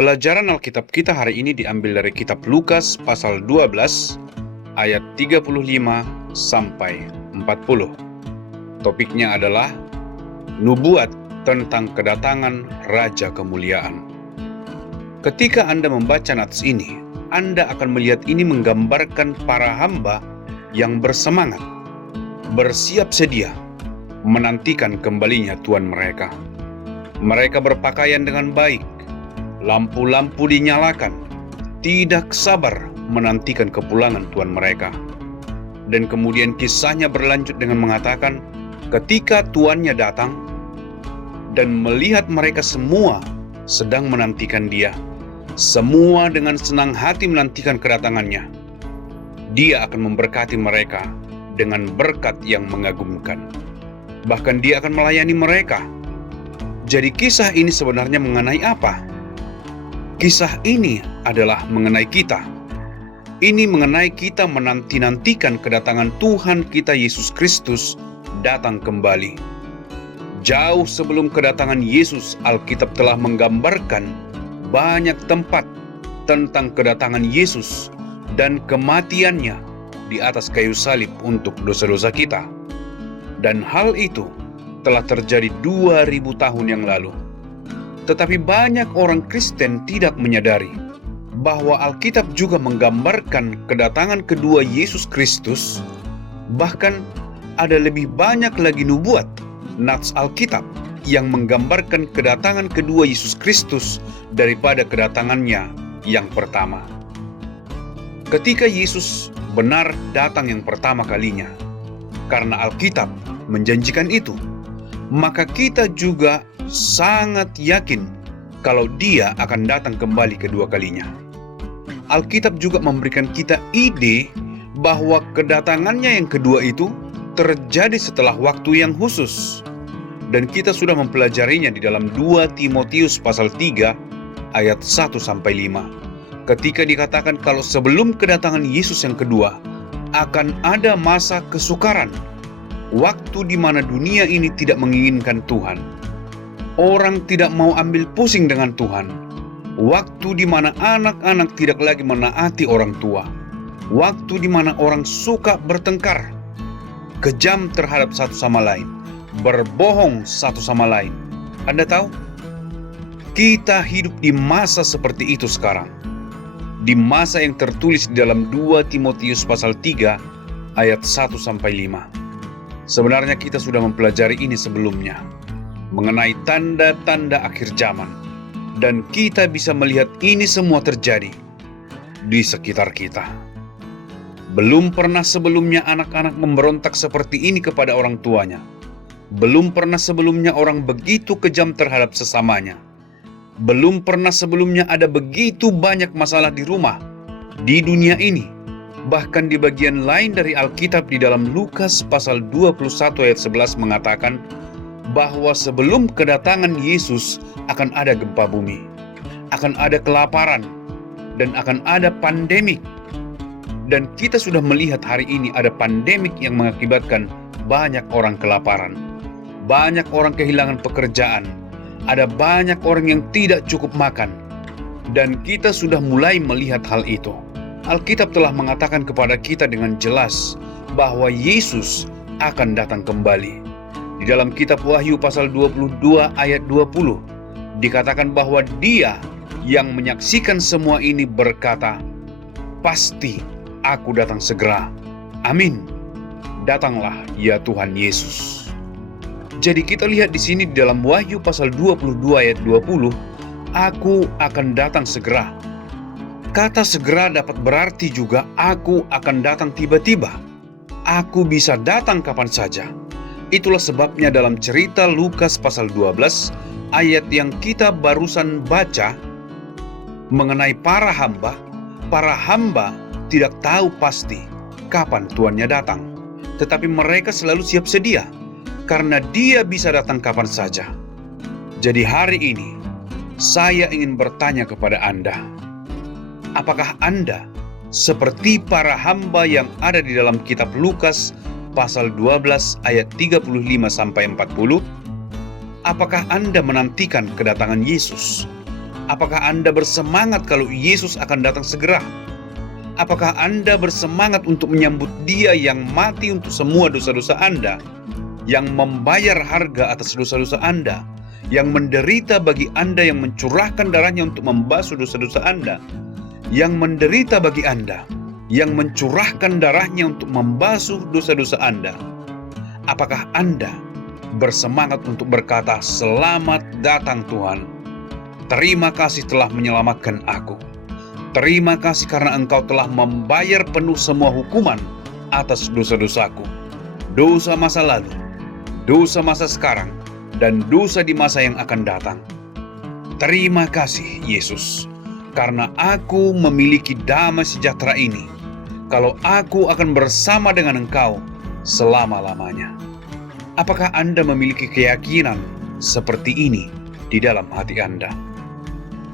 Pelajaran Alkitab kita hari ini diambil dari kitab Lukas pasal 12 ayat 35 sampai 40. Topiknya adalah nubuat tentang kedatangan Raja Kemuliaan. Ketika Anda membaca nats ini, Anda akan melihat ini menggambarkan para hamba yang bersemangat, bersiap sedia menantikan kembalinya Tuhan mereka. Mereka berpakaian dengan baik, lampu-lampu dinyalakan, tidak sabar menantikan kepulangan Tuhan mereka. Dan kemudian kisahnya berlanjut dengan mengatakan, ketika tuannya datang dan melihat mereka semua sedang menantikan dia, semua dengan senang hati menantikan kedatangannya, dia akan memberkati mereka dengan berkat yang mengagumkan. Bahkan dia akan melayani mereka. Jadi kisah ini sebenarnya mengenai apa? Kisah ini adalah mengenai kita. Ini mengenai kita menanti-nantikan kedatangan Tuhan kita Yesus Kristus datang kembali. Jauh sebelum kedatangan Yesus, Alkitab telah menggambarkan banyak tempat tentang kedatangan Yesus dan kematiannya di atas kayu salib untuk dosa-dosa kita. Dan hal itu telah terjadi 2000 tahun yang lalu. Tetapi banyak orang Kristen tidak menyadari bahwa Alkitab juga menggambarkan kedatangan kedua Yesus Kristus. Bahkan ada lebih banyak lagi nubuat nats Alkitab yang menggambarkan kedatangan kedua Yesus Kristus daripada kedatangannya yang pertama. Ketika Yesus benar datang yang pertama kalinya, karena Alkitab menjanjikan itu, maka kita juga sangat yakin kalau dia akan datang kembali kedua kalinya. Alkitab juga memberikan kita ide bahwa kedatangannya yang kedua itu terjadi setelah waktu yang khusus. Dan kita sudah mempelajarinya di dalam 2 Timotius pasal 3 ayat 1-5. Ketika dikatakan kalau sebelum kedatangan Yesus yang kedua akan ada masa kesukaran, waktu di mana dunia ini tidak menginginkan Tuhan. Orang tidak mau ambil pusing dengan Tuhan. Waktu di mana anak-anak tidak lagi menaati orang tua. Waktu di mana orang suka bertengkar, kejam terhadap satu sama lain, berbohong satu sama lain. Anda tahu? Kita hidup di masa seperti itu sekarang. Di masa yang tertulis di dalam 2 Timotius pasal 3 ayat 1-5. Sebenarnya kita sudah mempelajari ini sebelumnya, mengenai tanda-tanda akhir zaman. Dan kita bisa melihat ini semua terjadi di sekitar kita. Belum pernah sebelumnya anak-anak memberontak seperti ini kepada orang tuanya. Belum pernah sebelumnya orang begitu kejam terhadap sesamanya. Belum pernah sebelumnya ada begitu banyak masalah di rumah, di dunia ini. Bahkan di bagian lain dari Alkitab di dalam Lukas pasal 21 ayat 11 mengatakan bahwa sebelum kedatangan Yesus akan ada gempa bumi, akan ada kelaparan, dan akan ada pandemik. Dan kita sudah melihat hari ini ada pandemik yang mengakibatkan banyak orang kelaparan, banyak orang kehilangan pekerjaan, ada banyak orang yang tidak cukup makan. Dan kita sudah mulai melihat hal itu. Alkitab telah mengatakan kepada kita dengan jelas bahwa Yesus akan datang kembali. Di dalam kitab Wahyu pasal 22 ayat 20 dikatakan bahwa dia yang menyaksikan semua ini berkata, "Pasti aku datang segera. Amin. Datanglah ya Tuhan Yesus." Jadi kita lihat di sini di dalam Wahyu pasal 22 ayat 20, "Aku akan datang segera." Kata segera dapat berarti juga aku akan datang tiba-tiba. Aku bisa datang kapan saja. Itulah sebabnya dalam cerita Lukas pasal 12 ayat yang kita barusan baca mengenai para hamba tidak tahu pasti kapan tuannya datang. Tetapi mereka selalu siap sedia karena dia bisa datang kapan saja. Jadi hari ini saya ingin bertanya kepada Anda, apakah Anda seperti para hamba yang ada di dalam kitab Lukas pasal 12 ayat 35-40? Apakah Anda menantikan kedatangan Yesus? Apakah Anda bersemangat kalau Yesus akan datang segera? Apakah Anda bersemangat untuk menyambut Dia yang mati untuk semua dosa-dosa Anda, yang membayar harga atas dosa-dosa Anda, yang menderita bagi Anda, yang mencurahkan darahnya untuk membasuh dosa-dosa Anda, yang menderita bagi Anda, yang mencurahkan darahnya untuk membasuh dosa-dosa Anda? Apakah Anda bersemangat untuk berkata, "Selamat datang Tuhan. Terima kasih telah menyelamatkan aku. Terima kasih karena Engkau telah membayar penuh semua hukuman atas dosa-dosaku, dosa masa lalu, dosa masa sekarang, dan dosa di masa yang akan datang. Terima kasih Yesus, karena aku memiliki damai sejahtera ini, kalau aku akan bersama dengan Engkau selama-lamanya." Apakah Anda memiliki keyakinan seperti ini di dalam hati Anda?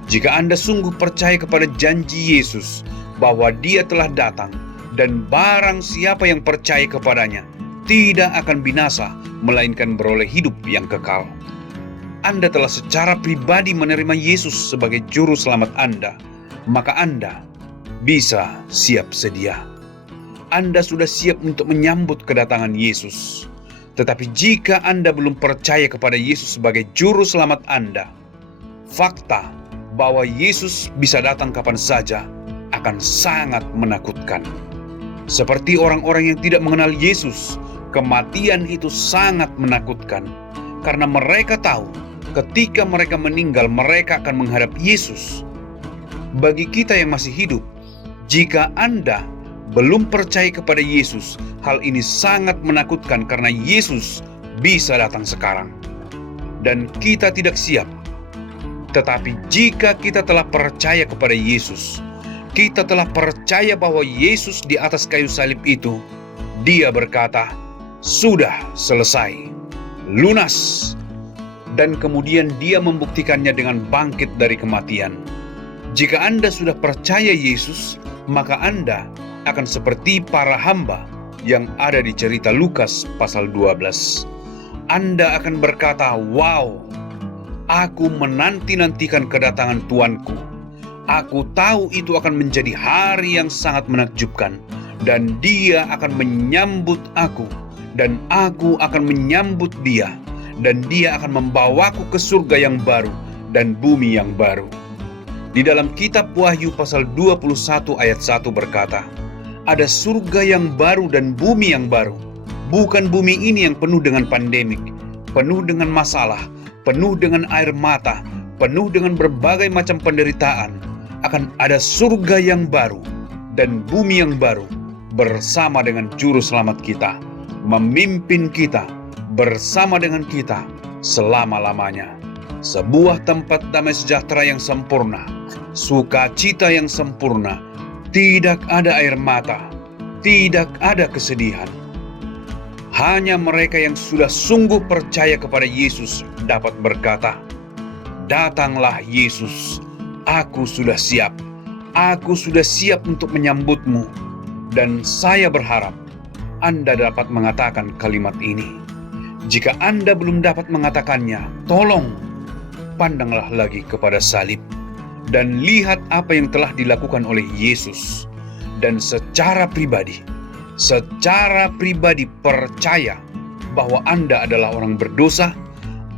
Jika Anda sungguh percaya kepada janji Yesus bahwa Dia telah datang dan barang siapa yang percaya kepadanya tidak akan binasa, melainkan beroleh hidup yang kekal. Anda telah secara pribadi menerima Yesus sebagai juru selamat Anda, maka Anda bisa siap sedia. Anda sudah siap untuk menyambut kedatangan Yesus. Tetapi jika Anda belum percaya kepada Yesus sebagai juru selamat Anda, fakta bahwa Yesus bisa datang kapan saja akan sangat menakutkan. Seperti orang-orang yang tidak mengenal Yesus, kematian itu sangat menakutkan, karena mereka tahu ketika mereka meninggal mereka akan menghadap Yesus. Bagi kita yang masih hidup, jika Anda belum percaya kepada Yesus, hal ini sangat menakutkan karena Yesus bisa datang sekarang dan kita tidak siap. Tetapi jika kita telah percaya kepada Yesus, kita telah percaya bahwa Yesus di atas kayu salib itu, Dia berkata, "Sudah selesai, lunas." Dan kemudian Dia membuktikannya dengan bangkit dari kematian. Jika Anda sudah percaya Yesus, maka Anda akan seperti para hamba yang ada di cerita Lukas pasal 12. Anda akan berkata, "Wow, aku menanti-nantikan kedatangan Tuanku. Aku tahu itu akan menjadi hari yang sangat menakjubkan, dan Dia akan menyambut aku, dan aku akan menyambut Dia, dan Dia akan membawaku ke surga yang baru dan bumi yang baru." Di dalam kitab Wahyu pasal 21 ayat 1 berkata, "Ada surga yang baru dan bumi yang baru. Bukan bumi ini yang penuh dengan pandemik, penuh dengan masalah, penuh dengan air mata, penuh dengan berbagai macam penderitaan. Akan ada surga yang baru dan bumi yang baru bersama dengan juru selamat kita, memimpin kita, bersama dengan kita selama-lamanya. Sebuah tempat damai sejahtera yang sempurna, sukacita yang sempurna, tidak ada air mata, tidak ada kesedihan." Hanya mereka yang sudah sungguh percaya kepada Yesus dapat berkata, "Datanglah Yesus, aku sudah siap. Aku sudah siap untuk menyambutmu." Dan saya berharap Anda dapat mengatakan kalimat ini. Jika Anda belum dapat mengatakannya, tolong pandanglah lagi kepada salib dan lihat apa yang telah dilakukan oleh Yesus. Dan secara pribadi percaya bahwa Anda adalah orang berdosa,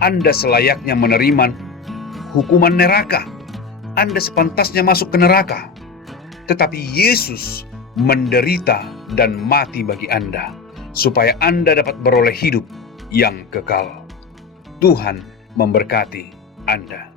Anda selayaknya menerima hukuman neraka, Anda sepantasnya masuk ke neraka. Tetapi Yesus menderita dan mati bagi Anda, supaya Anda dapat beroleh hidup yang kekal. Tuhan memberkati Anda.